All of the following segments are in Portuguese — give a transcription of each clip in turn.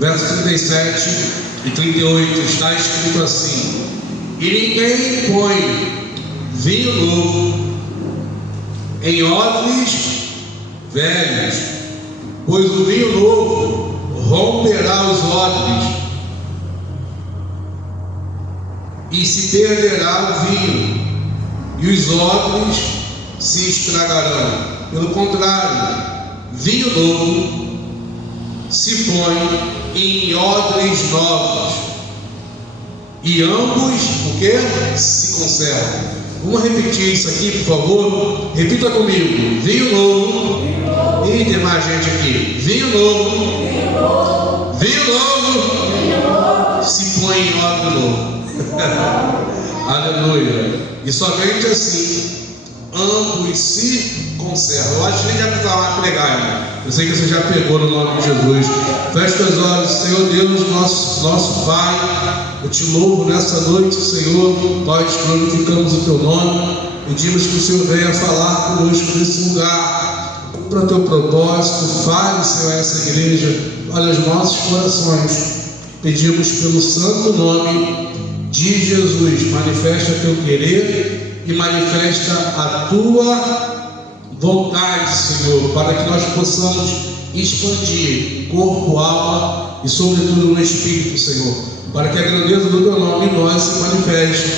verso 37 e 38, está escrito assim: e ninguém põe vinho novo em odres velhos, pois o vinho novo romperá os odres e se perderá o vinho, e os odres se estragarão. Pelo contrário, vinho novo se põe em odres novos, e ambos, o que? Se conservam. Vamos repetir isso aqui, por favor? Repita comigo: vinho novo. E tem mais gente aqui. Vinho novo. Vinho novo se põe em odre novo. Aleluia. E somente assim ambos se conservam. Eu acho que nem já precisava pregar, irmão. Eu sei que você já pegou no nome de Jesus. Feche os olhos. Senhor Deus, nosso Pai, eu te louvo nessa noite, Senhor. Nós glorificamos o teu nome. Pedimos que o Senhor venha falar conosco nesse lugar. Cumpra teu propósito. Fale, Senhor, essa igreja. Olha os nossos corações. Pedimos pelo santo nome de Jesus. Manifesta teu querer e manifesta a tua vontade, Senhor, para que nós possamos expandir corpo, alma e sobretudo no Espírito, Senhor, para que a grandeza do teu nome em nós se manifeste.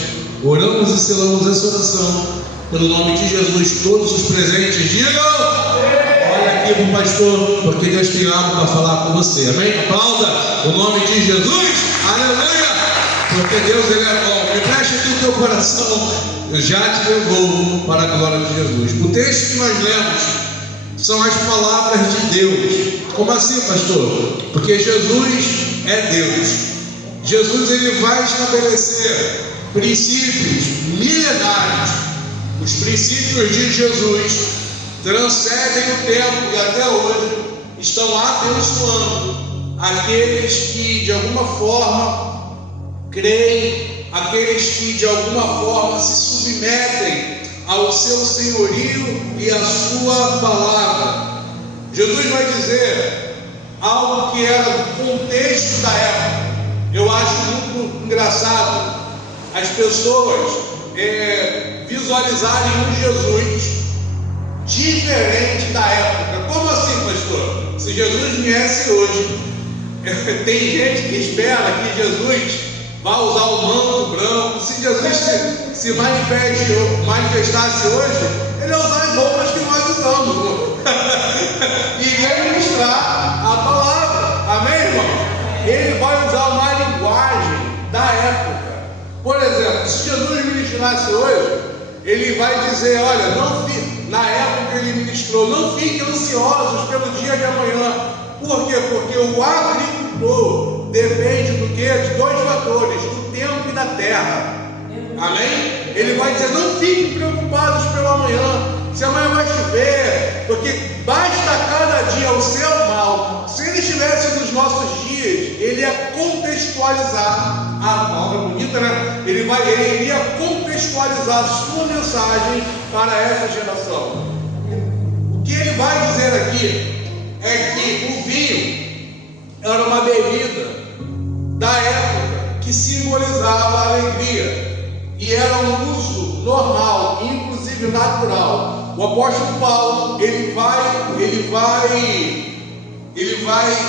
Oramos e selamos essa oração pelo nome de Jesus. Todos os presentes digam: olha aqui para o pastor, porque Deus tem algo para falar com você. Amém? Aplauda o nome de Jesus. Aleluia! Porque Deus, Ele é bom. Me preste aqui o teu coração, eu já te devolvo para a glória de Jesus. O texto que nós lemos são as palavras de Deus. Como assim, pastor? Porque Jesus é Deus. Jesus, Ele vai estabelecer princípios milenares. Os princípios de Jesus transcendem o tempo e até hoje estão abençoando aqueles que de alguma forma creem, aqueles que de alguma forma se submetem ao seu senhorio e à sua palavra. Jesus vai dizer algo que era do contexto da época. Eu acho muito engraçado as pessoas visualizarem um Jesus diferente da época. Como assim, pastor? Se Jesus viesse hoje, tem gente que espera que Jesus vai usar o manto branco. Se Jesus se manifestasse hoje, Ele ia usar as roupas que nós usamos. E ia ministrar a palavra. Amém, irmão? Ele vai usar uma linguagem da época. Por exemplo, se Jesus ministrasse hoje, Ele vai dizer: olha, na época Ele ministrou, não fiquem ansiosos pelo dia de amanhã. Por quê? Porque o agricultor depende do quê? De dois fatores: do tempo e da terra. Amém? Ele vai dizer: não fiquem preocupados pelo amanhã, se amanhã vai chover, porque basta cada dia o seu mal. Se ele estivesse nos nossos dias, ele ia contextualizar a palavra bonita, né? Ele iria contextualizar a sua mensagem para essa geração. O que ele vai dizer aqui é que o vinho era uma bebida da época que simbolizava a alegria e era um uso normal, inclusive natural. O apóstolo Paulo ele vai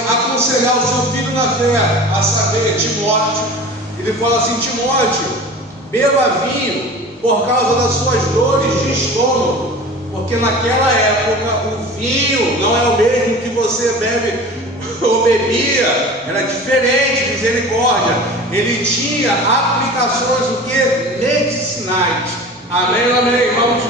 aconselhar o seu filho na fé, a saber, Timóteo. Ele fala assim: Timóteo, beba vinho por causa das suas dores de estômago, porque naquela época o vinho não é o mesmo que você bebe ou bebia, era diferente. Misericórdia, ele tinha aplicações o que? Medicinais. Amém, amém, irmãos?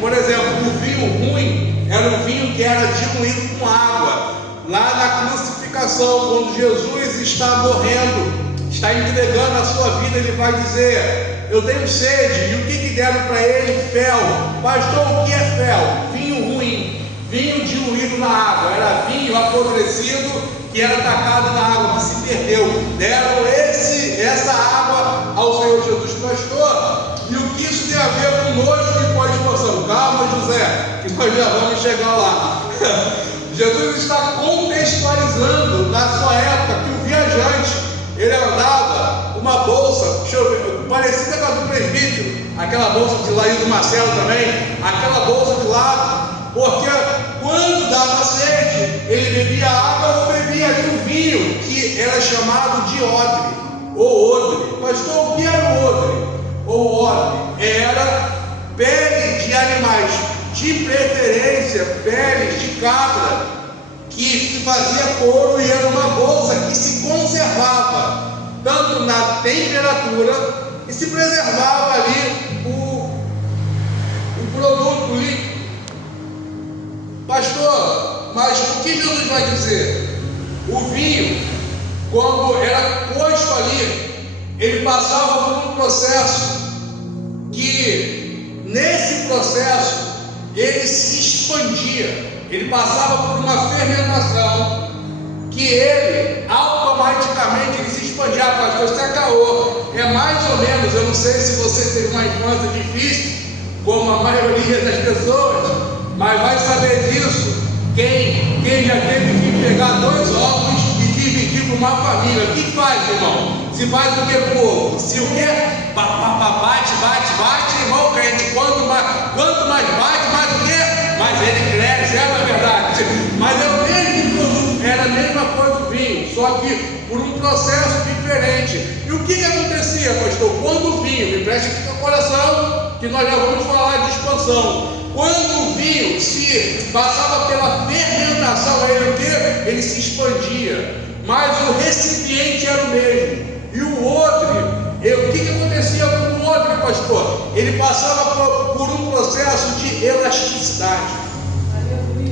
Por exemplo, o vinho ruim era um vinho que era diluído com água. Lá na crucificação, quando Jesus está morrendo, está entregando a sua vida, ele vai dizer: eu tenho sede. E o que deram para ele? Fel. Pastor, o que é fel? Vinho ruim, vinho diluído na água. Era vinho apodrecido que era tacado na água, que se perdeu. Deram essa água ao Senhor Jesus. Pastor, e o que isso tem a ver conosco e com a expansão? Calma, José, que nós já vamos chegar lá. Jesus está contextualizando na sua época que o vinho do presbítero, aquela bolsa de lá, e do Marcelo também, aquela bolsa de lado, porque quando dava sede, ele bebia água ou bebia ali um vinho, que era chamado de odre, ou odre. Pastor, o que era o odre? Ou odre? Era pele de animais, de preferência, peles de cabra, que se fazia couro, e era uma bolsa que se conservava, tanto na temperatura, e se preservava ali o produto líquido. Pastor, mas o que Jesus vai dizer? O vinho, quando era posto ali, ele passava por um processo que, nesse processo, ele se expandia. Ele passava por uma fermentação que ele, automaticamente, ele se expandia. Pastor, isso é caô. É mais ou menos, eu não sei se você teve uma infância difícil, como a maioria das pessoas, mas vai saber disso quem já teve que pegar 2 ovos e dividir para uma família. O que faz, irmão? Se faz o que, pô? Se o que? Bate, irmão crente. Quanto mais bate, mais o quê? Mas ele cresce, é a verdade. Mas é o mesmo produto, era a mesma coisa do vinho, só que por um processo diferente. E o que acontecia, pastor? Quando o vinho, me preste aqui no coração, que nós já vamos falar de expansão. Quando o vinho se passava pela fermentação, ele o quê? Ele se expandia, mas o recipiente era o mesmo. E o odre, o que acontecia com o odre, pastor? Ele passava por um processo de elasticidade.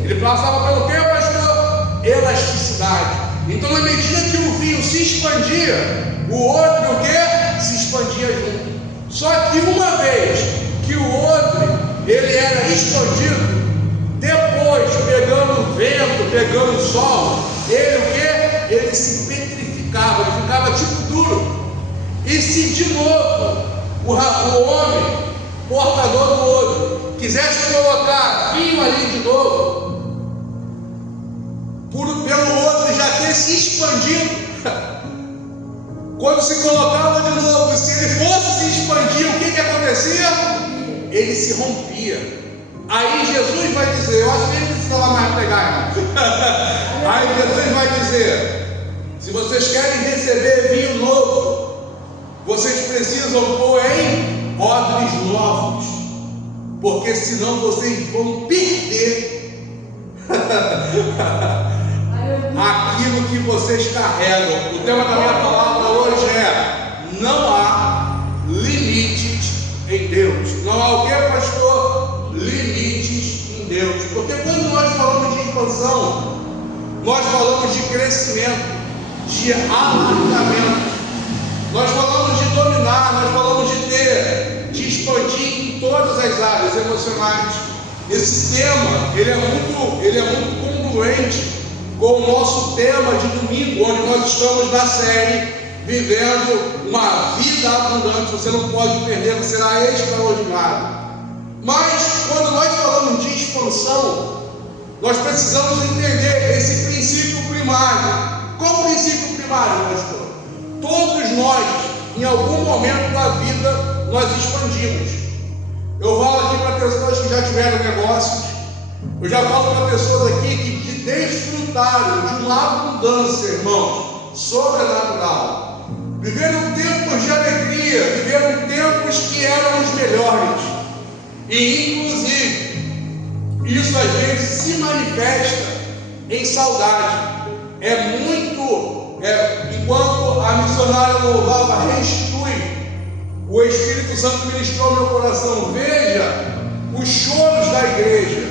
Ele passava pelo quê, pastor? Elasticidade. Então, na medida que o vinho se expandia, o odre o quê? Se expandia junto. Só que uma vez que o odre ele era expandido, depois, pegando vento, pegando sol, ele o quê? Ele se petrificava, ele ficava tipo duro. E se de novo o homem, portador do odre, quisesse colocar vinho ali de novo, pelo odre já ter se expandido, quando se colocava de novo, se ele fosse se expandir, o que acontecia? Ele se rompia. Aí Jesus vai dizer, eu acho que nem precisa lá mais pregar, irmão. Aí Jesus vai dizer, se vocês querem receber vinho novo, vocês precisam pôr em odres novos, porque senão vocês vão perder aquilo que vocês carregam. O tema da minha palavra hoje é: não há limites em Deus. Não há o que, pastor? Limites em Deus. Porque quando nós falamos de expansão, nós falamos de crescimento, de alargamento, nós falamos de dominar, nós falamos de expandir em todas as áreas emocionais. Esse tema, ele é muito congruente com o nosso tema de domingo, onde nós estamos na série Vivendo uma Vida Abundante. Você não pode perder, você será extraordinário. Mas quando nós falamos de expansão, nós precisamos entender esse princípio primário. Qual o princípio primário, pastor? Todos nós, em algum momento da vida, nós expandimos. Eu falo aqui para pessoas que já tiveram negócios, eu já falo para pessoas aqui que desfrutaram de uma abundância, irmãos, sobrenatural. Viveram tempos de alegria, viveram tempos que eram os melhores. E inclusive, isso às vezes se manifesta em saudade. Enquanto a missionária louvava, restitui, o Espírito Santo ministrou meu coração. Veja os choros da igreja,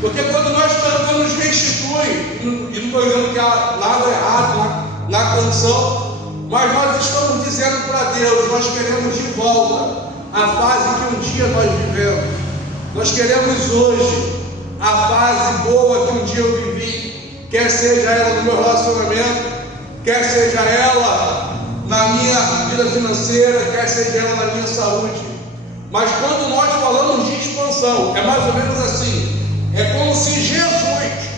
porque quando nós cantamos restitui, e não estou dizendo que há nada errado na canção, mas nós estamos dizendo para Deus, nós queremos de volta a fase que um dia nós vivemos. Nós queremos hoje a fase boa que um dia eu vivi, quer seja ela no meu relacionamento, quer seja ela na minha vida financeira, quer seja ela na minha saúde. Mas quando nós falamos de expansão, é mais ou menos assim. É como se Jesus,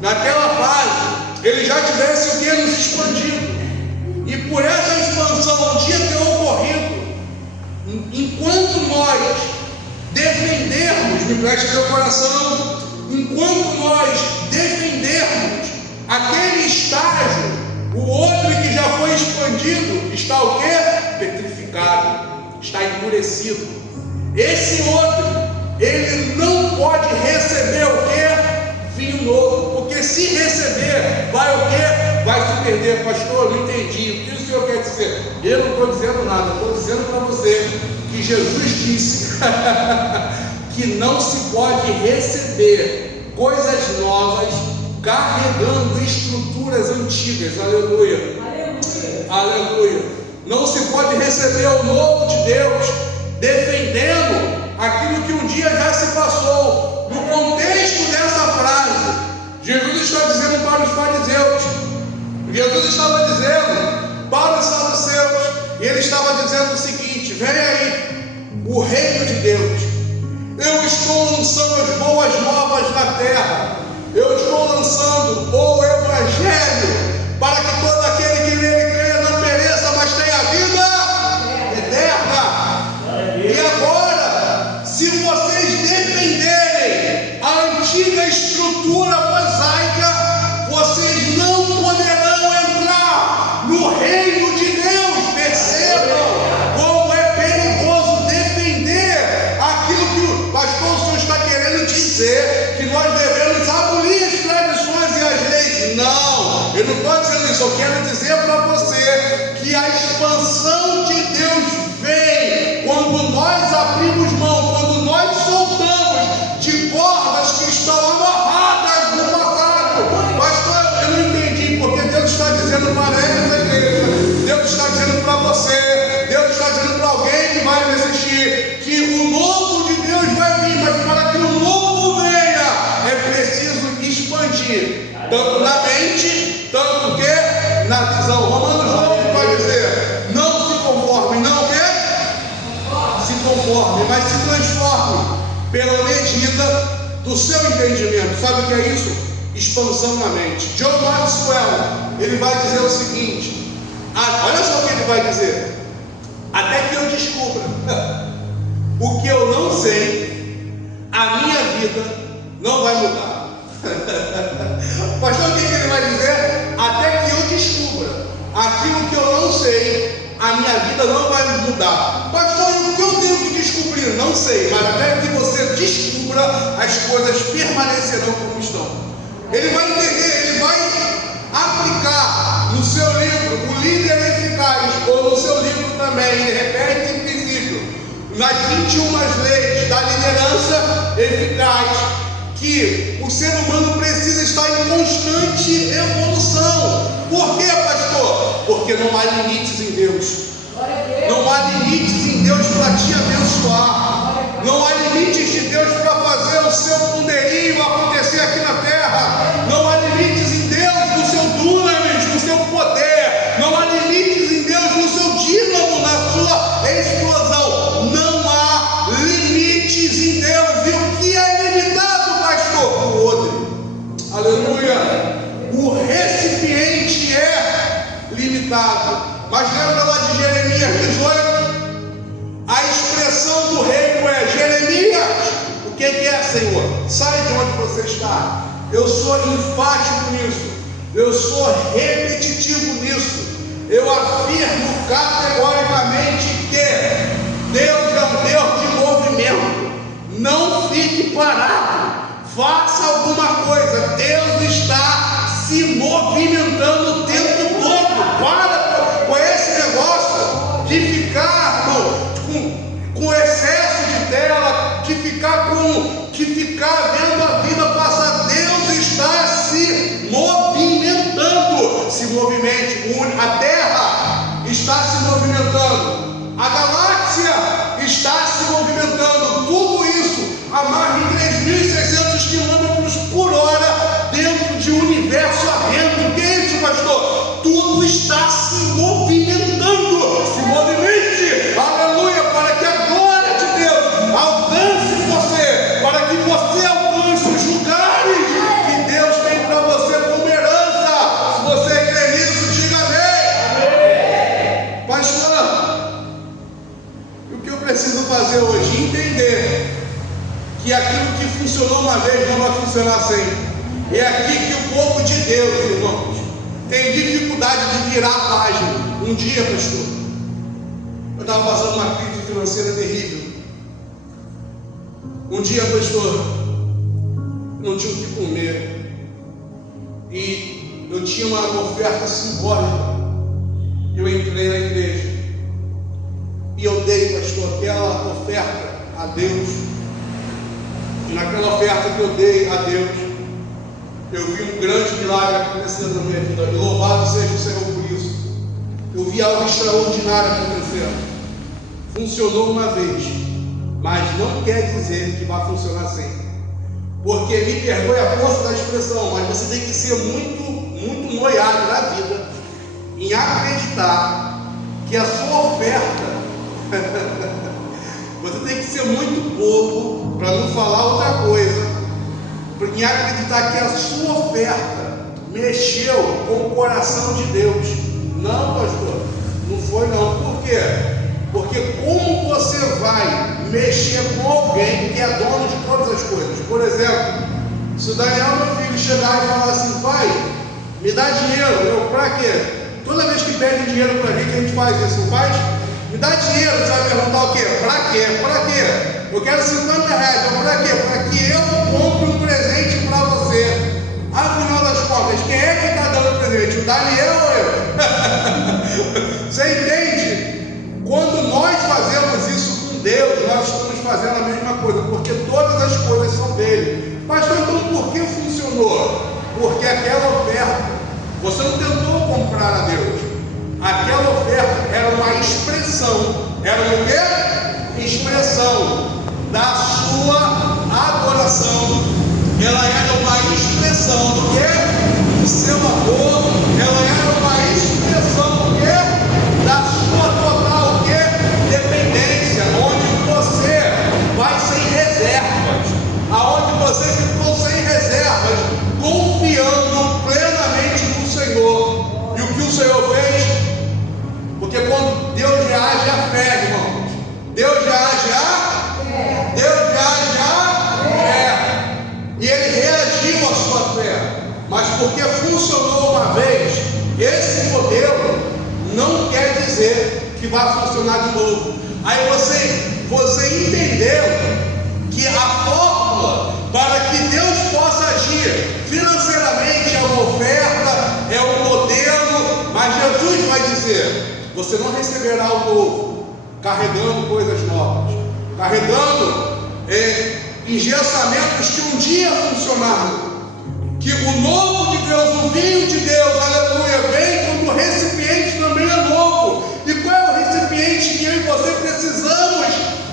naquela fase, ele já tivesse o que? Nos expandido. E por essa expansão um dia ter ocorrido em empreste teu coração. Enquanto nós defendermos aquele estágio, o outro que já foi expandido está o quê? Petrificado, está endurecido. Esse outro, ele não pode receber o quê? Vinho novo, porque se receber, vai o quê? Vai se perder. Pastor, eu não entendi. O que o senhor quer dizer? Eu não estou dizendo nada, estou dizendo para você que Jesus disse que não se pode receber coisas novas carregando estruturas antigas. Aleluia. Aleluia. Aleluia. Não se pode receber o novo de Deus defendendo aquilo que um dia já se passou. No contexto dessa frase, Jesus está dizendo para os fariseus, Jesus estava dizendo para os saduceus, e ele estava dizendo o seguinte: vem aí o reino de Deus. Eu estou lançando as boas novas na terra. Eu estou lançando o evangelho para que todo aquele que nele creia não pereça, mas tenha vida eterna. E agora, se vocês defenderem a antiga estrutura mosaica, vocês não poderão entrar no reino de Deus. Percebam como é perigoso defender aquilo que o pastor, o senhor está querendo dizer, que nós devemos abolir as tradições e as leis. Não, eu não estou dizendo isso. Eu quero dizer para você que a expansão de Deus vem quando nós abrimos mão, quando nós soltamos de cordas que estão amarradas no passado. Pastor, eu não entendi, porque Deus está dizendo para essa igreja, Deus está dizendo para você, Deus está dizendo para alguém que vai me assistir, que o novo de Deus vai vir, mas para que o novo venha, é preciso expandir, tanto na mente, tanto que na visão. Romanos 9 vai dizer: não se conforme, não se conforme, mas se transforme pela medida do seu entendimento. Sabe o que é isso? Expansão na mente. John Maxwell, ele vai dizer o seguinte, olha só o que ele vai dizer: até que eu descubra o que eu não sei, a minha vida não vai mudar. Pastor, o que ele vai dizer? Até que eu descubra aquilo que eu não sei, a minha vida não vai mudar. Pastor, o que eu tenho que descobrir? Não sei, mas até que você descubra, as coisas permanecerão como estão. Ele vai entender, ele vai aplicar no seu livro, O Líder Eficaz, ou no seu livro também, ele repete esse princípio, nas 21 leis da liderança eficaz, que o ser humano precisa estar em constante evolução. Por quê, pastor? Porque não há limites em Deus. Não há limites em Deus para te abençoar. Não há limites de Deus para fazer o seu poderio acontecer aqui na terra. Não há limites em Deus no seu dunamis, no seu poder. Não há limites em Deus no seu dínamo, na sua explosão. Não há limites em Deus. E o que é limitado, pastor? O odre. Aleluia. O recipiente é limitado. Mas lembra lá de Jeremias 18? A expressão do reino é: Jeremias, o que é, Senhor? Sai de onde você está. Eu sou enfático nisso, eu sou repetitivo nisso. Eu afirmo categoricamente que Deus é um Deus de movimento. Não fique parado, faça alguma coisa. Deus está se movimentando o tempo todo. Para com esse negócio de ficar com excesso de tela, de ficar vendo a vida passar. Deus está se movimentando. Se movimente. A Terra está se movimentando. A galáxia está se movimentando. Tudo isso a mais de 3.600 km por hora dentro de um universo arrendo. O que é isso, pastor? Tudo está se movimentando. Se movimente, aleluia, para que a glória de Deus alcance você, para que você alcance os lugares que Deus tem para você como herança. Se você crê nisso, diga amém. Pastor, o que eu preciso fazer hoje? Entender que aquilo que funcionou uma vez não vai funcionar sempre. É aqui que o povo de Deus, irmãos, tem dificuldade de virar a página. Um dia, pastor, eu estava passando uma crise financeira terrível. Um dia, pastor, não tinha o que comer, e eu tinha uma oferta simbólica. Eu entrei na igreja e eu dei, pastor, aquela oferta a Deus. E naquela oferta que eu dei a Deus, eu vi um grande milagre acontecendo na minha vida. E louvado seja o Senhor por isso. Eu vi algo extraordinário acontecendo. Funcionou uma vez, mas não quer dizer que vai funcionar sempre. Porque, me perdoe a força da expressão, mas você tem que ser muito noiado na vida em acreditar que a sua oferta você tem que ser muito bobo, para não falar outra coisa, em acreditar que a sua oferta mexeu com o coração de Deus. Não, pastor, não foi não. Por quê? Porque como você vai mexer com alguém que é dono de todas as coisas? Por exemplo, se o Daniel, meu filho, chegar e falar assim: pai, me dá dinheiro. Eu, pra quê? Toda vez que pede dinheiro pra gente, a gente faz isso, não faz? Me dá dinheiro. Você vai perguntar o quê? Pra quê? Pra quê? Eu quero 50 reais. Eu, pra quê? Para que eu compre um presente pra você. Afinal das contas, quem é que está dando o presente? O Daniel ou eu? Você entende? Quando nós fazemos isso com Deus, nós estamos fazendo a mesma coisa, porque todas as coisas são dele. Pastor, então por que funcionou? Porque aquela oferta, você não tentou comprar a Deus. Aquela oferta era uma expressão. Era o quê? Expressão da sua adoração. Ela era uma expressão do quê? Do seu amor. Ela era uma expressão do quê? Da sua total o quê? Dependência, onde você vai sem reservas, aonde você ficou sem reservas, confiando plenamente no Senhor. E o que o Senhor fez? Porque quando Deus reage à fé, irmãos, Deus reage à fé. Deus reage à fé. E ele reagiu à sua fé. Mas porque funcionou uma vez, esse modelo não quer dizer que vai funcionar de novo. Aí você entendeu que a fórmula para que Deus possa agir financeiramente é uma oferta, é um modelo, mas Jesus vai dizer: você não receberá o novo carregando coisas novas, carregando engessamentos que um dia funcionaram. Que o novo de Deus, o vinho de Deus, aleluia, vem quando o recipiente também é novo. E qual é o recipiente que eu e você precisamos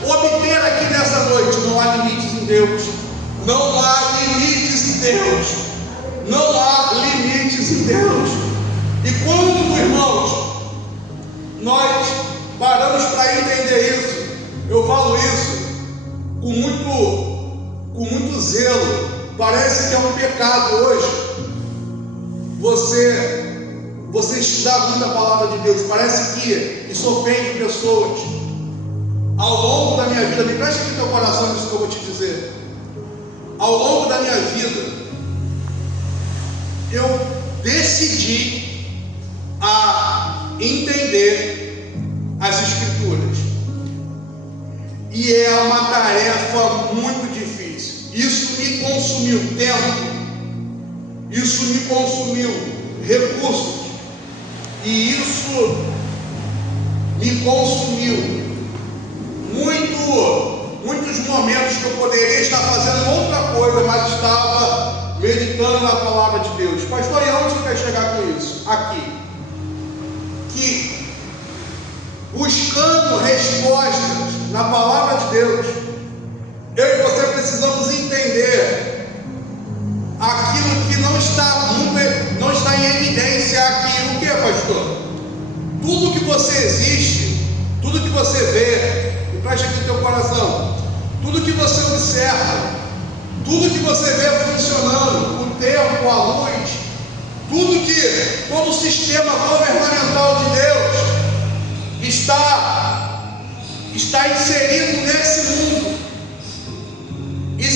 obter aqui nessa noite? Não há limites em Deus. Não há limites em Deus. Não há limites em Deus. E quando, irmãos, nós paramos para entender isso, eu falo isso com muito zelo. Parece que é um pecado hoje você estudar muito a palavra de Deus. Parece que isso ofende pessoas. Ao longo da minha vida, me preste aqui teu coração nisso que eu vou te dizer. Ao longo da minha vida, eu decidi a entender as Escrituras. E é uma tarefa muito difícil. Isso me consumiu tempo, isso me consumiu recursos, e isso me consumiu muitos momentos que eu poderia estar fazendo outra coisa, mas estava meditando na palavra de Deus. Pastor, e onde você quer chegar com isso? Aqui. Que buscando respostas na palavra de Deus, eu e você precisamos entender aquilo que não está em evidência aqui. O que, pastor? Tudo que você existe, tudo que você vê, e preste aqui no teu coração, tudo que você observa, tudo que você vê funcionando, o tempo, a luz, todo o sistema governamental de Deus está inserido nesse mundo. E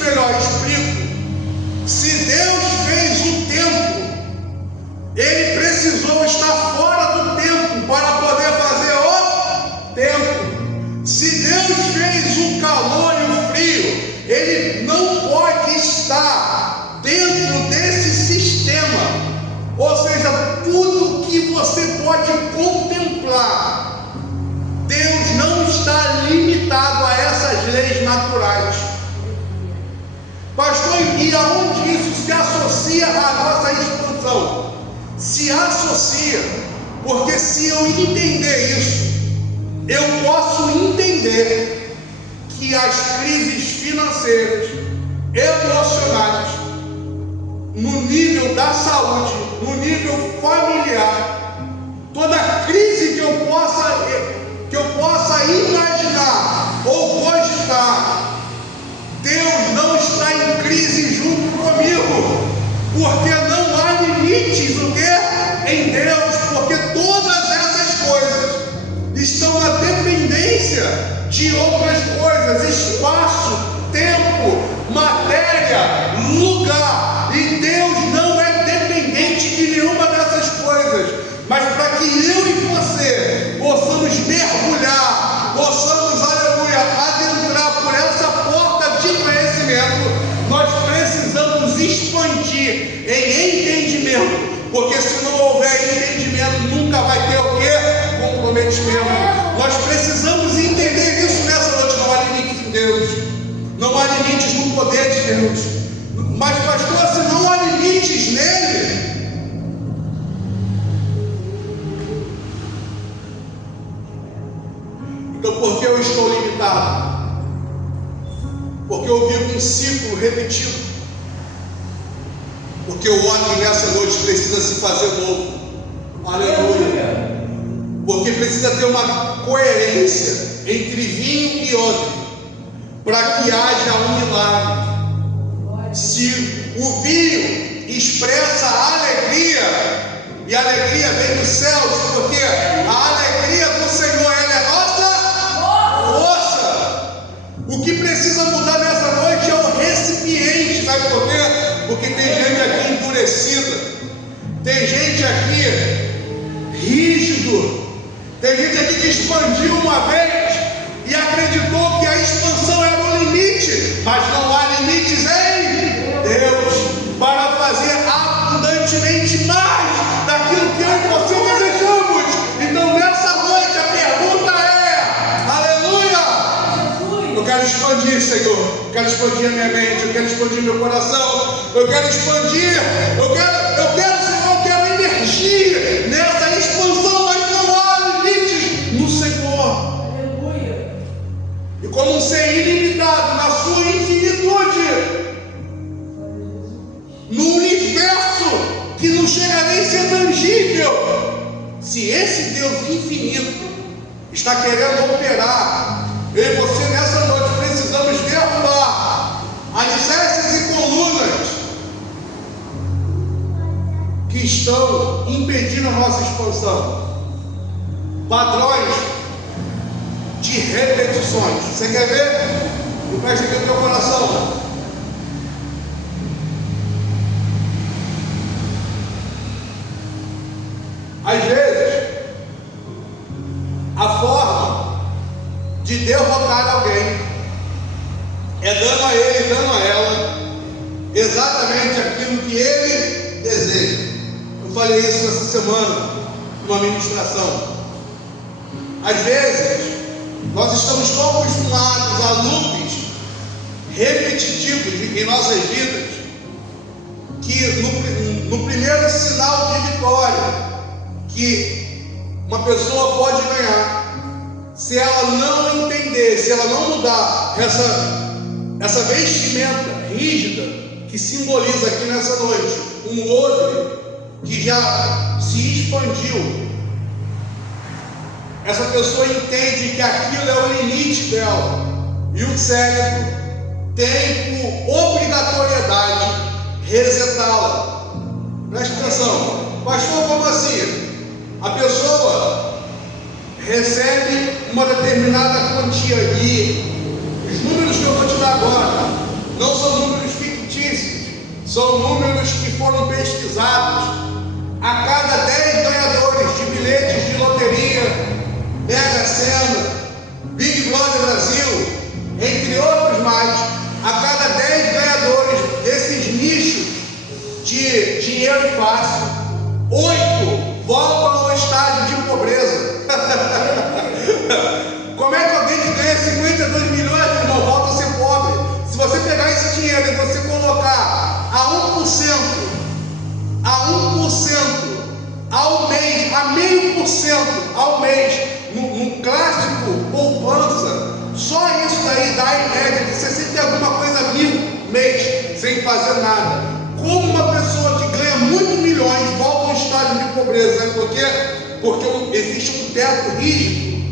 melhor, explico. Se Deus fez o tempo, Ele precisou estar fora do tempo para poder fazer o tempo. Se Deus fez o calor e o frio, Ele não pode estar dentro desse sistema. Ou seja, tudo que você pode contemplar, Deus não está limitado a essas leis naturais. Pastor, e aonde isso se associa à nossa expansão? Se associa, porque se eu entender isso, eu posso entender que as crises financeiras, emocionais, no nível da saúde, no nível familiar, toda crise que eu possa imaginar ou cogitar, Deus não está em crise junto comigo, porque não há limites, o quê? Em Deus, porque todas essas coisas estão na dependência de outras coisas, espaço, tempo, matéria, lugar, e Deus não é dependente de nenhuma dessas coisas. Mas para que eu e você possamos mergulhar, possamos, aleluia, adentrar por essa porta de conhecimento, nós precisamos expandir em entendimento, porque se não houver entendimento, nunca vai ter o quê? Comprometimento. Nós precisamos entender isso nessa noite. Não há limites em Deus, não há limites no poder de Deus. Mas pastor, se não há limites nele, então por que eu estou limitado? Porque eu vivo um ciclo repetido. Porque o homem nessa noite precisa se fazer novo. Aleluia. Porque precisa ter uma coerência entre vinho e odre, para que haja um milagre. Se o vinho expressa a alegria, e a alegria vem dos céus, porque a alegria do Senhor, ela é nossa força. O que precisa mudar nessa noite é o recipiente, sabe por quê? Porque tem gente aqui endurecida, tem gente aqui rígido, tem gente aqui que expandiu uma vez e acreditou que a expansão era o limite, mas não há limites em Deus para fazer abundantemente mais daquilo que eu e você desejamos. Então nessa noite a pergunta é: aleluia! Eu quero expandir, Senhor, eu quero expandir a minha mente, eu quero expandir meu coração, eu quero expandir, eu quero, Senhor, eu quero emergir nessa expansão, mas não há limites no Senhor. Aleluia. E como um ser ilimitado na sua infinitude, no universo que não chega nem a ser tangível, se esse Deus infinito está querendo operar, eu e você nessa noite precisamos derrubar alicerces e colunas que estão impedindo a nossa expansão, padrões de repetições. Você quer ver? Preste aqui o teu coração. Às vezes, a forma de derrotar alguém é dando a ele, dando a ela exatamente aquilo que ele deseja. Eu falei isso essa semana numa ministração. Às vezes nós estamos tão acostumados a loops repetitivos em nossas vidas que no primeiro sinal de vitória que uma pessoa pode ganhar, se ela não entender, se ela não mudar essa vestimenta rígida que simboliza aqui nessa noite um odre que já se expandiu, essa pessoa entende que aquilo é o limite dela, e o cérebro tem por obrigatoriedade resetá-la. Preste atenção. Pastor, como assim? A pessoa recebe uma determinada quantia, e os números que eu vou te dar agora não são São números que foram pesquisados. A cada 10 ganhadores de bilhetes de loteria, Mega Sena, Big Brother Brasil, entre outros mais, a cada 10 ganhadores desses nichos de dinheiro fácil, 8 voltam ao estágio de pobreza. Como é que alguém que ganha 52 milhões, irmão, volta a ser pobre? Se você pegar esse dinheiro e você colocar a 1% ao mês, a 0,5% ao mês, no clássico poupança, só isso daí dá em média de 60 e alguma coisa mil mês, sem fazer nada. Como uma pessoa que ganha muitos milhões volta ao estágio de pobreza? Sabe por quê? Porque existe um teto rígido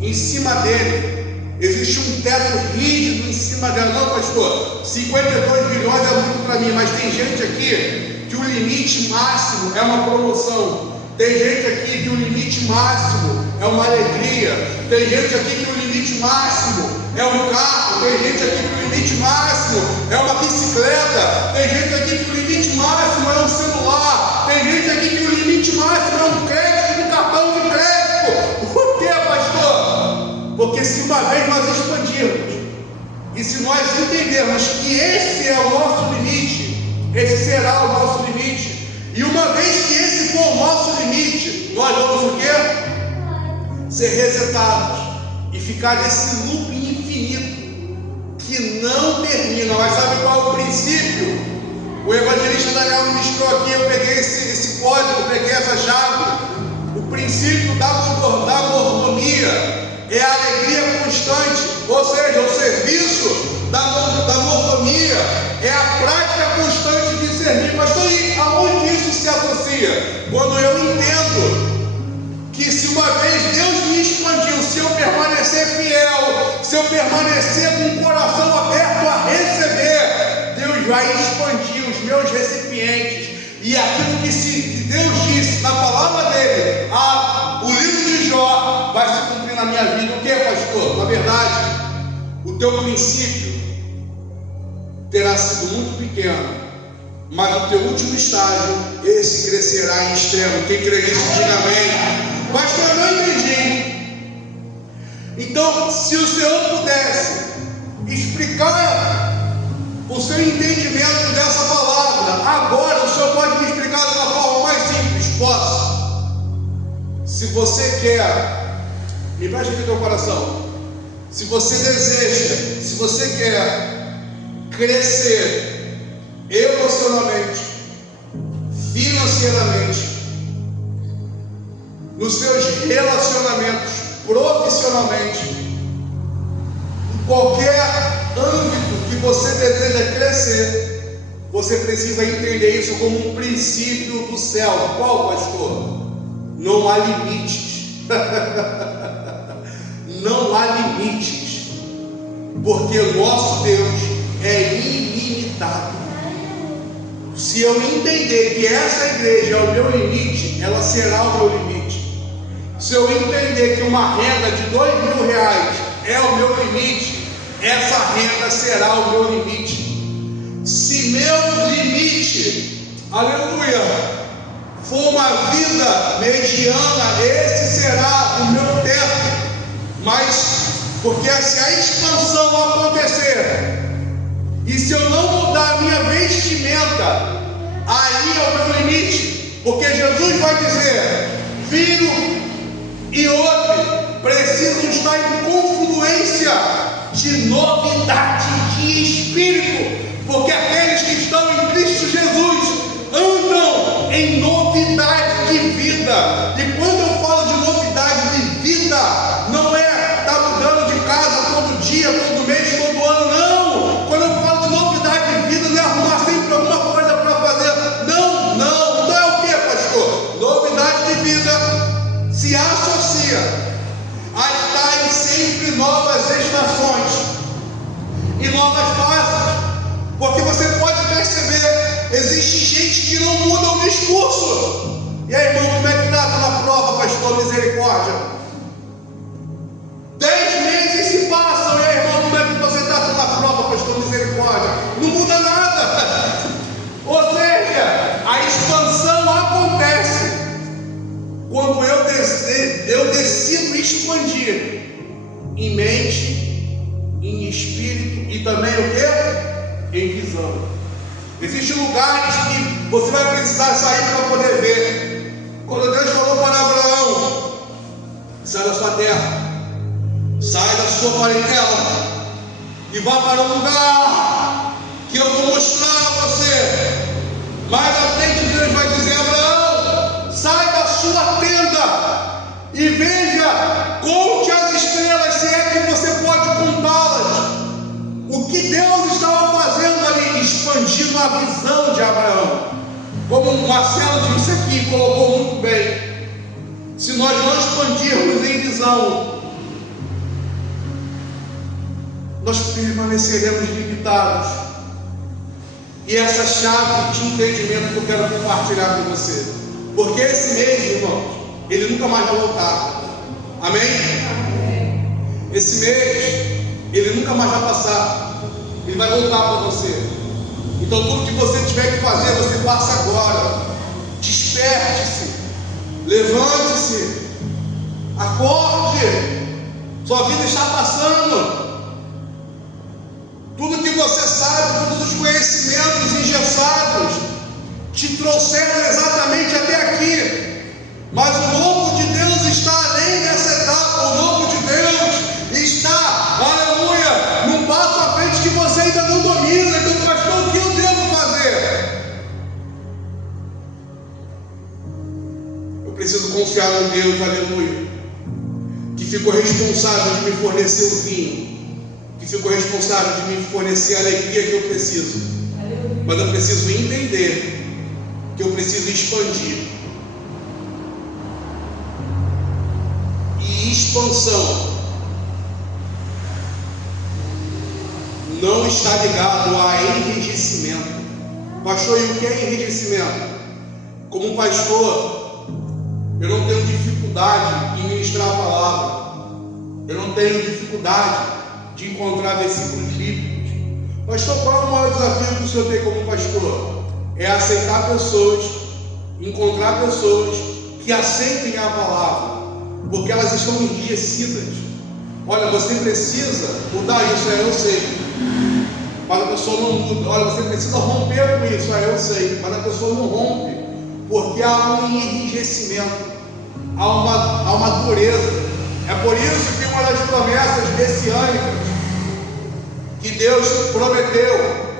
em cima dele. Existe um teto rígido em cima dela. Não, pastor, 52 milhões é muito para mim, mas tem gente aqui que o limite máximo é uma promoção. Tem gente aqui que o limite máximo é uma alegria. Tem gente aqui que o limite máximo é um carro. Tem gente aqui que o limite máximo é uma bicicleta. Tem gente aqui que o limite máximo é um celular. Tem gente aqui que o limite máximo é um crédito no cartão de crédito. Por quê, pastor? Porque se uma vez nós expandirmos e se nós entendermos que esse é o nosso limite, esse será o nosso limite, e uma vez que esse for o nosso limite, nós vamos o quê? Ser resetados e ficar nesse loop infinito que não termina. Mas sabe qual é o princípio? O evangelista Daniel ministrou aqui, eu peguei esse código, peguei essa chave. O princípio da mordomia é a alegria constante, ou seja, o serviço da mordomia é a prática constante de servir. Pastor, e aonde isso se associa? Quando eu entendo que se uma vez Deus me expandiu, se eu permanecer fiel, se eu permanecer com o coração aberto a receber, Deus vai expandir os meus recipientes, e aquilo que Deus disse na palavra dele, o livro de Jó, vai se cumprir na minha vida. O que, pastor? Na verdade, o teu princípio terá sido muito pequeno, mas o teu último estágio, esse crescerá em extremo. Quem crê nisso, diga amém. Pastor, eu não entendi. Então, se o Senhor pudesse explicar o seu entendimento dessa palavra, agora o Senhor pode me explicar de uma forma mais simples. Posso? Se você quer, me preste aqui o teu coração. Se você deseja, se você quer crescer emocionalmente, financeiramente, nos seus relacionamentos, profissionalmente, em qualquer âmbito que você deseja crescer, você precisa entender isso como um princípio do céu. Qual, pastor? Não há limites. Não há limites, porque o nosso Deus é ilimitado. Se eu entender que essa igreja é o meu limite, ela será o meu limite. Se eu entender que uma renda de R$2.000 é o meu limite, essa renda será o meu limite. Se meu limite, aleluia, for uma vida mediana, esse será o meu teto. Mas, porque se a expansão acontecer, e se eu não mudar a minha vestimenta, aí é o meu limite. Porque Jesus vai dizer: filho e outro precisam estar em confluência de novidade de espírito. Porque aqueles que estão em Cristo Jesus andam em novidade de vida. E quando eu falo de novidade de vida, não é estar mudando de casa todo dia, todo mês, todo ano, não. Quando eu falo de novidade de vida, não é arrumar sempre alguma coisa para fazer. Não. Então é o que, pastor? Novidade de vida se associa a estar em sempre novas estações e novas fases. Porque você pode perceber, existe gente que não muda o discurso. E aí, irmão, como é que está na prova, pastor? Misericórdia. 10 meses se passam. E aí, irmão, como é que você está na prova, pastor? Misericórdia. Não muda nada. expandir em mente, em espírito e também o quê? Em visão. Existem lugares que você vai precisar sair para poder ver. Quando Deus falou para Abraão: sai da sua terra, sai da sua parentela e vá para um lugar que eu vou mostrar a você. Mais à frente Deus vai dizer: Abraão, sai da sua tenda e veja, conte as estrelas, se é que você pode contá-las. O que Deus estava fazendo ali? Expandindo a visão de Abraão. Como o Marcelo disse aqui, colocou muito bem. Se nós não expandirmos em visão, nós permaneceremos limitados. E essa chave de entendimento que eu quero compartilhar com você, porque esse mês, irmãos, ele nunca mais vai voltar. Amém? Esse mês, ele nunca mais vai passar. Ele vai voltar para você. Então tudo que você tiver que fazer, você faça agora. Desperte-se, levante-se, acorde. Sua vida está passando. Tudo que você sabe, todos os conhecimentos engessados te trouxeram exatamente até aqui. Mas o novo de Deus está além dessa etapa. O novo de Deus está, aleluia, num passo à frente que você ainda não domina. Então, pastor, o que eu devo fazer? Eu preciso confiar no Deus, aleluia, que ficou responsável de me fornecer o vinho, que ficou responsável de me fornecer a alegria que eu preciso. Mas eu preciso entender que eu preciso expandir. E expansão não está ligado a enrijecimento. Pastor, e o que é enrijecimento? Como pastor, eu não tenho dificuldade em ministrar a palavra. Eu não tenho dificuldade de encontrar versículos bíblicos. Pastor, qual é o maior desafio que o senhor tem como pastor? É aceitar pessoas, encontrar pessoas que aceitem a palavra, porque elas estão enrijecidas. Olha, você precisa mudar isso, eu sei, mas a pessoa não muda. Olha, você precisa romper com isso, eu sei, mas a pessoa não rompe, porque há um enrijecimento, há uma dureza. É por isso que uma das promessas messiânicas que Deus prometeu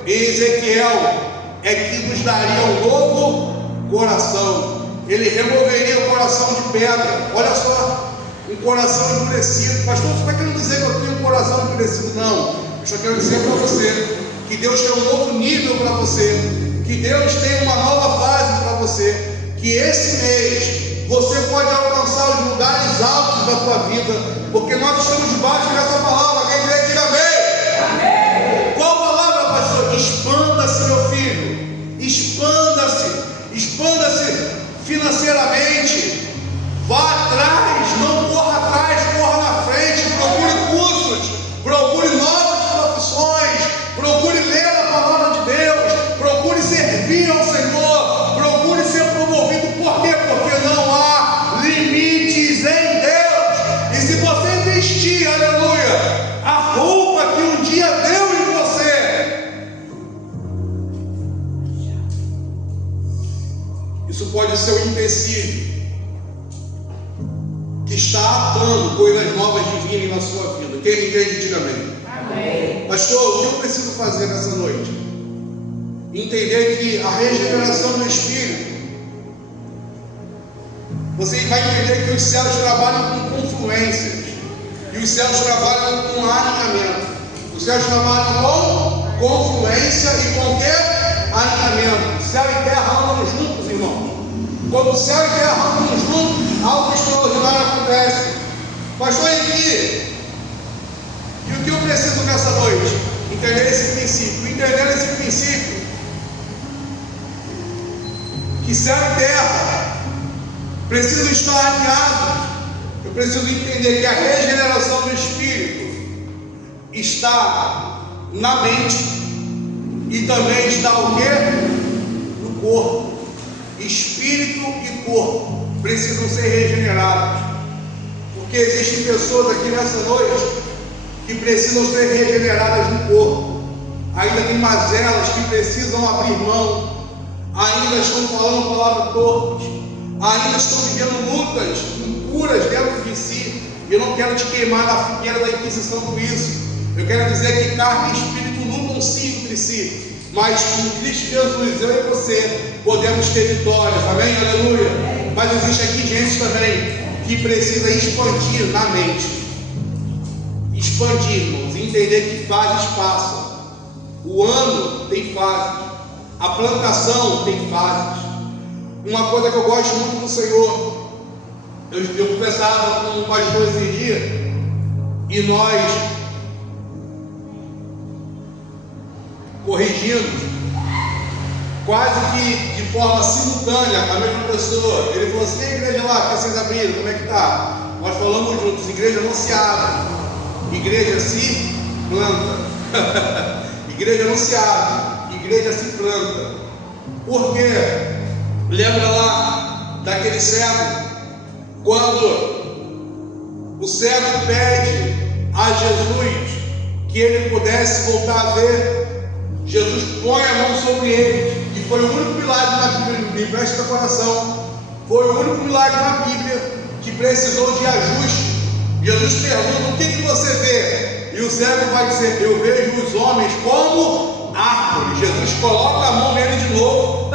em Ezequiel é que nos daria um novo coração. Ele removeria o coração de pedra. Olha só, um coração endurecido. Pastor, você está querendo dizer que eu tenho um coração endurecido? Não, eu só quero dizer para você que Deus tem um novo nível para você, que Deus tem uma nova fase para você, que esse mês você pode alcançar os lugares altos da tua vida, porque nós estamos debaixo dessa palavra. Quem crê, diga amém. Amém. Qual palavra, pastor? Expanda-se, meu filho. Expanda-se. Expanda-se financeiramente. Vá atrás, não corra atrás, corra na frente. Procure cursos, procure novas profissões, procure ler a palavra de Deus, procure servir ao Senhor, procure ser promovido. Por quê? Porque não há limites em Deus. E se você investir, aleluia, a roupa que um dia deu em você, isso pode ser um empecilho que está atando coisas novas de virem na sua vida. Quem me entende, diga amém. Amém. Pastor, o que eu preciso fazer nessa noite? Entender que a regeneração do Espírito, você vai entender que os céus trabalham com confluências, e os céus trabalham com alinhamento. Os céus trabalham com confluência e com o quê? Alinhamento. Céu e terra andam juntos, irmãos. Quando o céu e terra andam juntos, algo extraordinário acontece. Pastor Henrique, e o que eu preciso nessa noite? Entender esse princípio. Entender esse princípio, que céu e terra precisam estar alinhados. Eu preciso entender que a regeneração do Espírito está na mente e também está o quê? No corpo. Espírito e corpo precisam ser regenerados, Porque existem pessoas aqui nessa noite que precisam ser regeneradas no corpo. Ainda tem mazelas que precisam abrir mão. Ainda estão falando palavras tortas. Ainda estão vivendo lutas impuras dentro de si. Eu não quero te queimar na fogueira da inquisição por isso. Eu quero dizer que carne e espírito lutam-se entre si. Mas com Cristo Jesus, eu e você, podemos ter vitórias. Amém? Aleluia. Mas existe aqui gente também que precisa expandir na mente. Expandir, irmãos. Entender que fases passam. O ano tem fases. A plantação tem fases. Uma coisa que eu gosto muito do Senhor, eu conversava com um pastor esses dias, e nós corrigindo quase que de forma simultânea a mesma pessoa. Ele falou assim: e a igreja lá que vocês abriram, como é que está? Nós falamos juntos: igreja não se abre, igreja se planta. Igreja não se abre, igreja se planta. Por quê? Lembra lá daquele cego? Quando o cego pede a Jesus que ele pudesse voltar a ver, Jesus põe a mão sobre ele, e foi o único milagre na Bíblia, me presta coração, foi o único milagre na Bíblia que precisou de ajuste. Jesus pergunta: o que você vê? E o cego vai dizer: eu vejo os homens como árvores. Jesus coloca a mão nele de novo.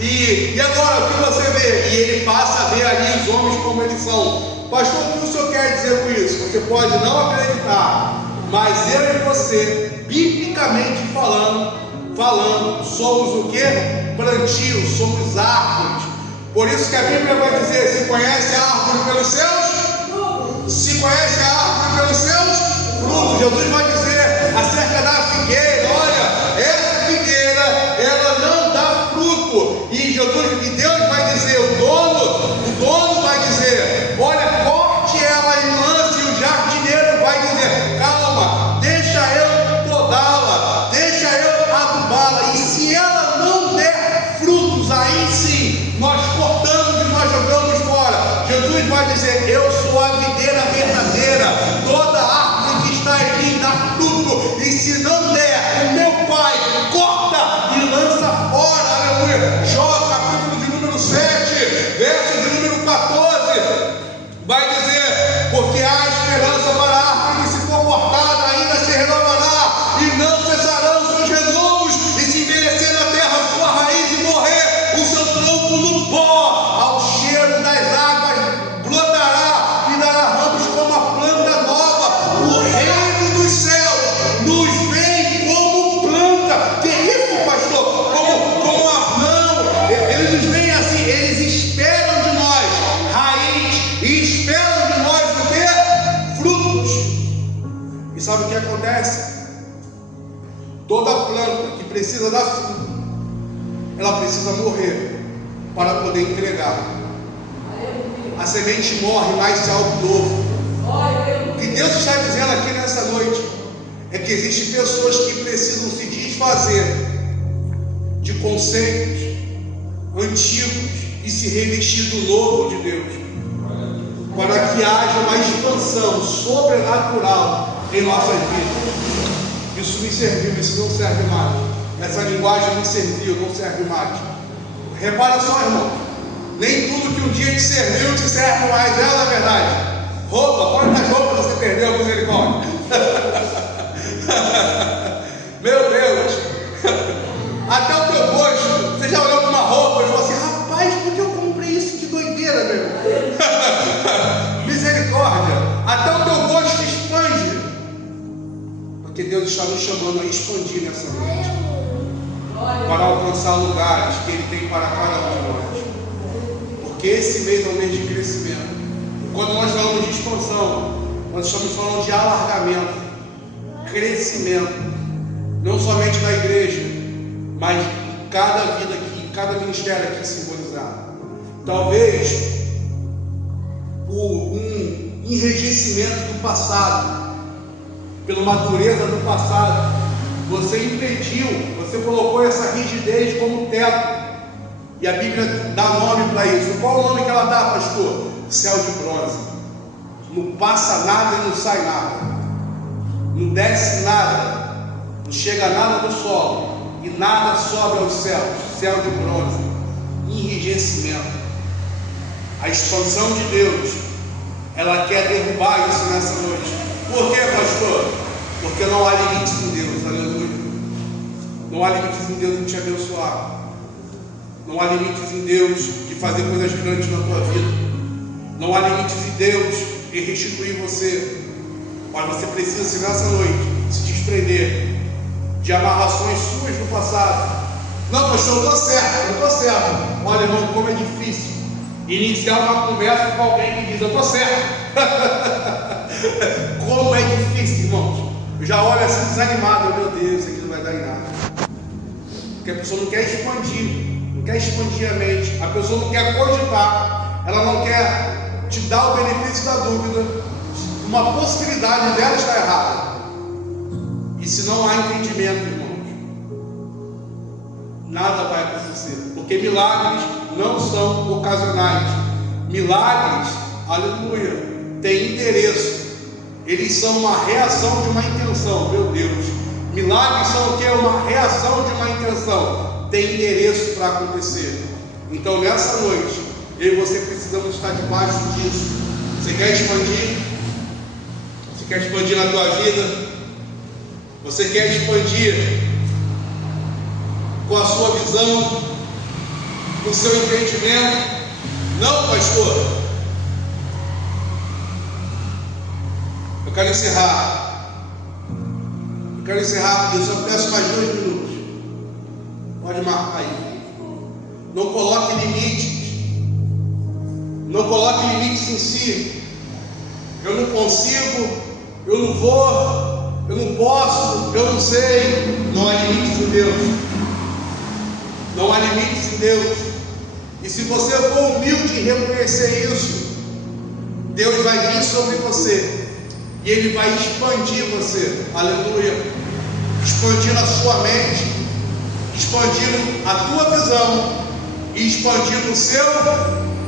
E agora, o que você vê? E ele passa a ver ali os homens como eles são. Pastor, o que o senhor quer dizer com isso? Você pode não acreditar, mas eu e você, biblicamente falando, somos o que? Plantio, somos árvores. Por isso que a Bíblia vai dizer: se conhece a árvore pelos seus, se conhece a árvore pelos seus frutos. Jesus vai dizer acerca da figueira: olha, essa figueira, ela não dá fruto. E Deus vai dizer, o dono vai dizer: olha, corte ela e lance. E o jardineiro vai dizer: calma, deixa eu podá-la, deixa eu adubá-la. E se ela não der frutos, aí sim nós cortamos e nós jogamos fora. Jesus vai dizer: eu sou a videira verdadeira, toda árvore que está em mim dá fruto, e se não der, o meu Pai corta e lança fora. Aleluia. Jó, capítulo de número 7, verso de número 14, vai dizer: porque há esperança para a árvore que, se for cortada, ainda se renovará, e não cessarão seus renovos, e se envelhecer na terra sua raiz e morrer o seu tronco no pó, ao cheiro das águas brotará e dará ramos como a planta nova. O reino dos céus nos vem como planta. Que isso, pastor? Como a não, eles nos veem assim, eles esperam de nós raiz e esperam de nós o quê? Frutos. E sabe o que acontece? Toda planta que precisa dar fruto, ela precisa morrer para poder entregar. A semente morre, nasce algo novo. O que Deus está dizendo aqui nessa noite é que existem pessoas que precisam se desfazer de conceitos antigos e se revestir do novo de Deus, para que haja uma expansão sobrenatural em nossas vidas. Isso me serviu, isso não serve mais. Essa linguagem me serviu, não serve mais. Repara só, irmão, nem tudo que um dia te serviu te serve mais, é na verdade. Roupa, quantas roupas você perdeu, misericórdia? Meu Deus. Até o teu gosto. Você já olhou para uma roupa e falou assim: rapaz, por que eu comprei isso? Que doideira, meu irmão. Misericórdia. Até o teu gosto expande. Porque Deus está nos chamando a expandir nessa noite, para alcançar lugares que Ele tem para cada um de nós. Porque esse mês é um mês de crescimento. Quando nós falamos de expansão, nós estamos falando de alargamento, crescimento, não somente na igreja, mas em cada vida aqui, em cada ministério aqui simbolizado. Talvez por um enrijecimento do passado, pela natureza do passado, você impediu, você colocou essa rigidez como teto. E a Bíblia dá nome para isso. Qual o nome que ela dá, pastor? Céu de bronze. Não passa nada e não sai nada. Não desce nada. Não chega nada do solo. E nada sobe aos céus. Céu de bronze. Enrijecimento. A expansão de Deus, ela quer derrubar isso nessa noite. Por quê, pastor? Porque não há limites em Deus. Aleluia. Não há limites em Deus de te abençoar. Não há limites em Deus de fazer coisas grandes na tua vida. Não há limites em Deus de restituir você. Mas você precisa, nessa noite, se desprender de amarrações suas do passado. Não, pastor, eu estou certo, eu estou certo. Olha, irmão, como é difícil iniciar uma conversa com alguém que diz, eu estou certo. Como é difícil, irmãos. Eu já olho assim desanimado, meu Deus, isso aqui não vai dar em nada. Porque a pessoa não quer expandir. Não quer expandir a mente, a pessoa não quer cogitar, ela não quer te dar o benefício da dúvida, uma possibilidade dela estar errada. E se não há entendimento, irmãos, nada vai acontecer, porque milagres não são ocasionais. Milagres, aleluia, têm endereço, eles são uma reação de uma intenção. Meu Deus, milagres são o que? Uma reação de uma intenção. Tem endereço para acontecer. Então nessa noite, eu e você precisamos estar debaixo disso. Você quer expandir? Você quer expandir na tua vida? Você quer expandir com a sua visão, com o seu entendimento? Não, pastor. Eu quero encerrar. Porque eu só peço mais 2 minutos. Pode marcar aí. Não coloque limites. Não coloque limites em si. Eu não consigo. Eu não vou. Eu não posso. Eu não sei. Não há limites em Deus. Não há limites em Deus. E se você for humilde em reconhecer isso, Deus vai vir sobre você. E Ele vai expandir você. Aleluia. Expandindo a sua mente, expandindo a tua visão e expandindo o seu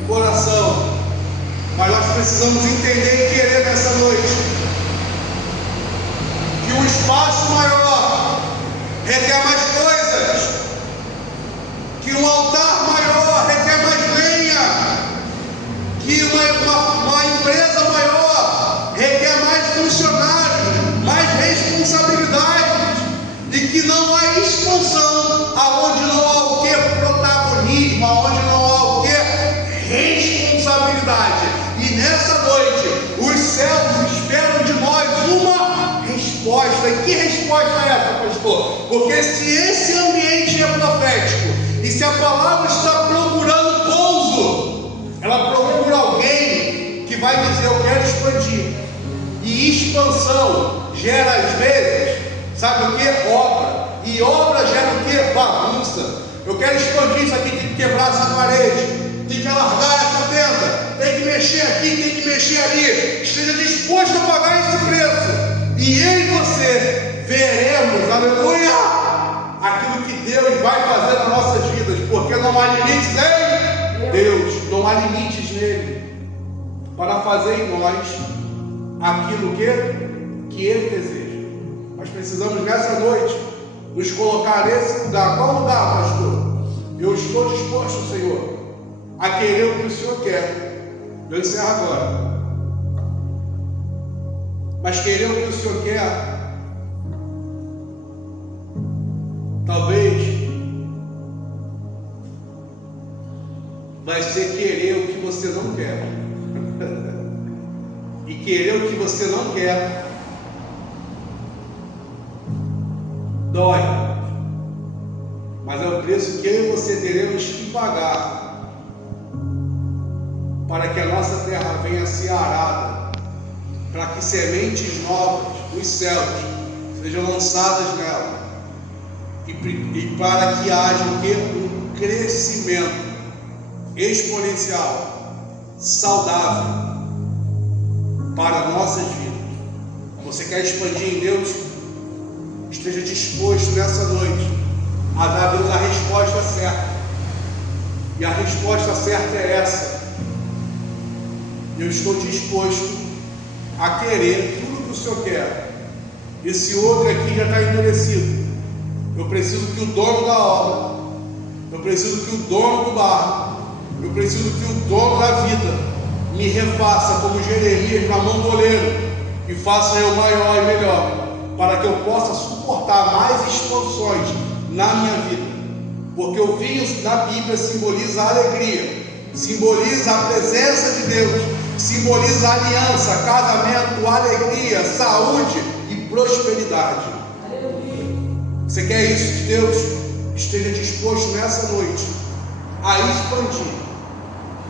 coração. Mas nós precisamos entender e querer nessa noite que um espaço maior requer mais coisas, que um altar maior requer mais lenha, que uma empresa maior requer mais funcionários, mais responsabilidades, e que não há expansão aonde não há o que? Protagonismo, aonde não há o que? Responsabilidade. E nessa noite, os céus esperam de nós uma resposta. E que resposta é essa, pastor? Porque se esse ambiente é profético, e se a palavra está procurando pouso, ela procura alguém que vai dizer, eu quero expandir. E expansão gera às vezes, sabe o que? Obra. E obra gera o que? Bagunça. Eu quero expandir isso aqui, tem que quebrar essa parede, tem que alargar essa tenda, tem que mexer aqui, tem que mexer ali. Esteja disposto a pagar esse preço. E eu e você veremos, aleluia, aquilo que Deus vai fazer nas nossas vidas. Porque não há limites em Deus, não há limites nele para fazer em nós aquilo que Ele deseja. Nós precisamos nessa noite nos colocar nesse lugar. Qual lugar, pastor? Eu estou disposto, Senhor, a querer o que o Senhor quer. Eu encerro agora. Mas querer o que o Senhor quer, talvez vai ser querer o que você não quer. E querer o que você não quer dói, mas é o preço que eu e você teremos que pagar para que a nossa terra venha a ser arada, para que sementes novas dos céus sejam lançadas nela, e para que haja um crescimento exponencial, saudável para nossas vidas. Você quer expandir em Deus? Esteja disposto nessa noite a dar a Deus a resposta certa. E a resposta certa é essa: eu estou disposto a querer tudo que o Senhor quer. Esse outro aqui já está endurecido. Eu preciso que o dono da obra, eu preciso que o dono do barco, eu preciso que o dono da vida me refaça como Jeremias na mão do oleiro, e faça eu maior e melhor, para que eu possa suportar mais expansões na minha vida. Porque o vinho na Bíblia simboliza a alegria, simboliza a presença de Deus, simboliza a aliança, casamento, alegria, saúde e prosperidade. Você quer isso de Deus? Esteja disposto nessa noite a expandir.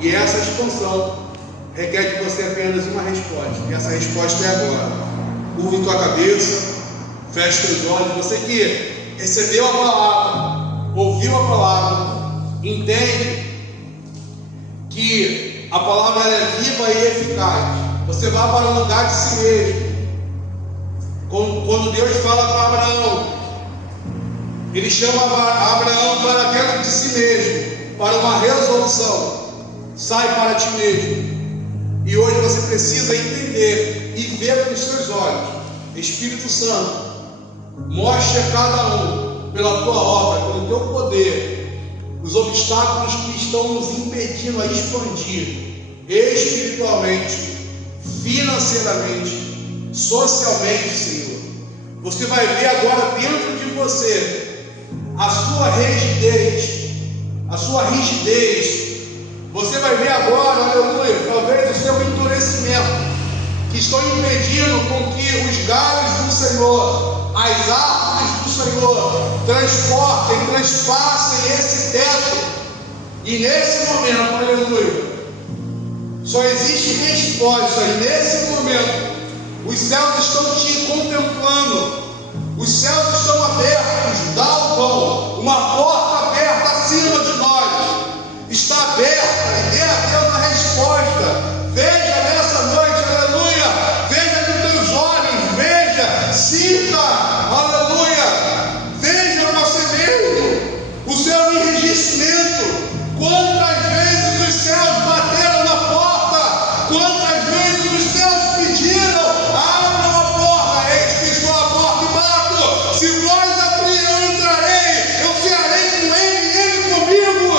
E essa expansão requer de você apenas uma resposta. E essa resposta é agora. Curva tua cabeça, feche teus olhos. Você que recebeu a palavra, ouviu a palavra, entende que a palavra é viva e eficaz. Você vai para um lugar de si mesmo. Quando Deus fala para Abraão, Ele chama Abraão para dentro de si mesmo, para uma resolução. Sai para ti mesmo. E hoje você precisa entender e ver com os seus olhos. Espírito Santo, mostre a cada um, pela tua obra, pelo teu poder, os obstáculos que estão nos impedindo a expandir espiritualmente, financeiramente, socialmente, Senhor. Você vai ver agora dentro de você a sua rigidez, você vai ver agora, aleluia, talvez o seu endurecimento, que estão impedindo com que os galhos do Senhor, as árvores do Senhor, transpassem esse teto. E nesse momento, aleluia, só existe resposta. E nesse momento, os céus estão te contemplando. Os céus estão abertos, dá o pão, uma porta aberta acima de nós, está aberta, e dê a Deus a resposta. Veja nessa noite, aleluia, veja com teus olhos, veja, sinta, aleluia, veja você mesmo, o seu enrijecimento. Quantas vezes os céus bateram na porta, quantas vezes os céus pediram, abram a porta, eis que estou à porta e bato. Se vós abrir, eu entrarei, eu cearei com ele e ele comigo.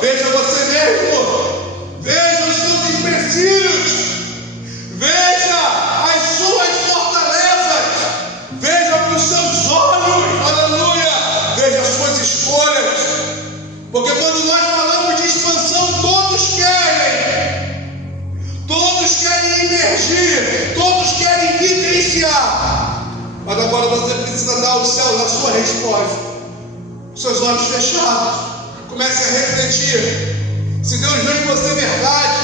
Veja você mesmo, veja os seus empecilhos, veja as suas fortalezas, veja com os seus olhos, aleluia, veja as suas escolhas. Porque quando nós falamos de expansão, todos querem emergir, todos querem vivenciar. Mas agora você precisa dar ao céu na sua resposta. Seus olhos fechados, comece a refletir. Se Deus vê em você verdade,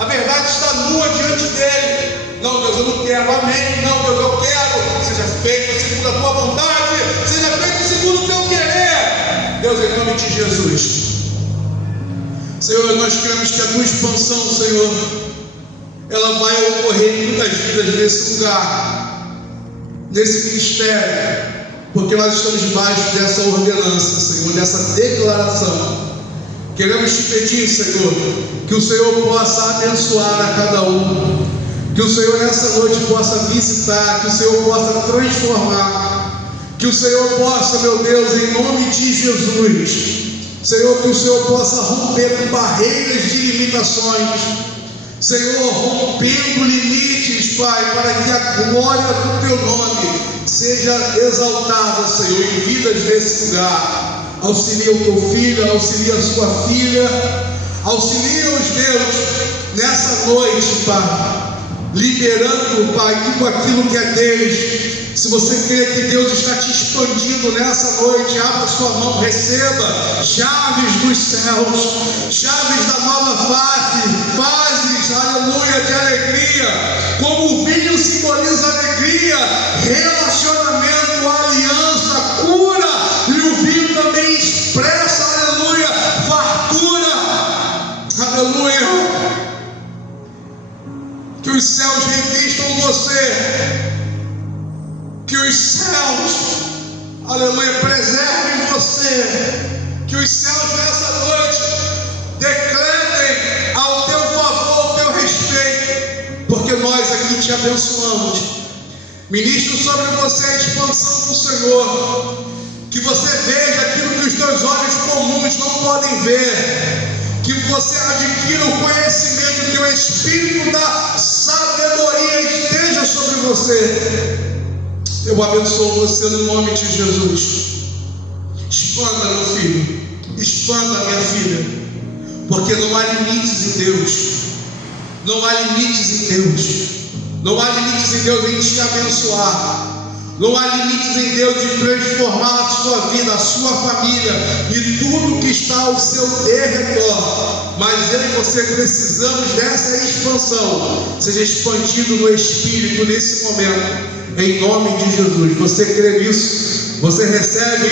a verdade está nua diante dele. Não, Deus, eu não quero, amém. Não, Deus, eu quero. Seja feito segundo a tua vontade, seja feito segundo o teu querer. Deus, em nome de Jesus, Senhor, nós queremos que a tua expansão, Senhor, ela vai ocorrer em muitas vidas nesse lugar, nesse ministério, porque nós estamos debaixo dessa ordenança, Senhor, dessa declaração. Queremos te pedir, Senhor, que o Senhor possa abençoar a cada um, que o Senhor nessa noite possa visitar, que o Senhor possa transformar, que o Senhor possa, meu Deus, em nome de Jesus, Senhor, que o Senhor possa romper com barreiras de limitações, Senhor, rompendo limites, Pai, para que a glória do teu nome seja exaltada, Senhor, em vidas nesse lugar. Auxilia o teu filho, auxilia a sua filha, auxilia-os, Deus, nessa noite, Pai, liberando, Pai, tudo aquilo que é deles. Se você crê que Deus está te expandindo nessa noite, abra sua mão, receba chaves dos céus, chaves da nova fase, fases, aleluia, de alegria. Como o vinho simboliza alegria, relacionamento, aliança, cura, e o vinho também expressa, aleluia, fartura, aleluia. Que os céus revistam você, que os céus, aleluia, preservem você, que os céus nessa noite decretem ao teu favor, ao teu respeito, porque nós aqui te abençoamos. Ministro sobre você a expansão do Senhor, que você veja aquilo que os teus olhos comuns não podem ver, que você adquira o conhecimento, que o Espírito da sabedoria esteja sobre você. Eu abençoo você no nome de Jesus. Expanda, meu filho, expanda, minha filha, porque não há limites em Deus, não há limites em Deus, não há limites em Deus em te abençoar. Não há limites em Deus de transformar a sua vida, a sua família e tudo que está ao seu derredor. Mas eu e você precisamos dessa expansão. Seja expandido no Espírito nesse momento, em nome de Jesus. Você crê nisso? Você recebe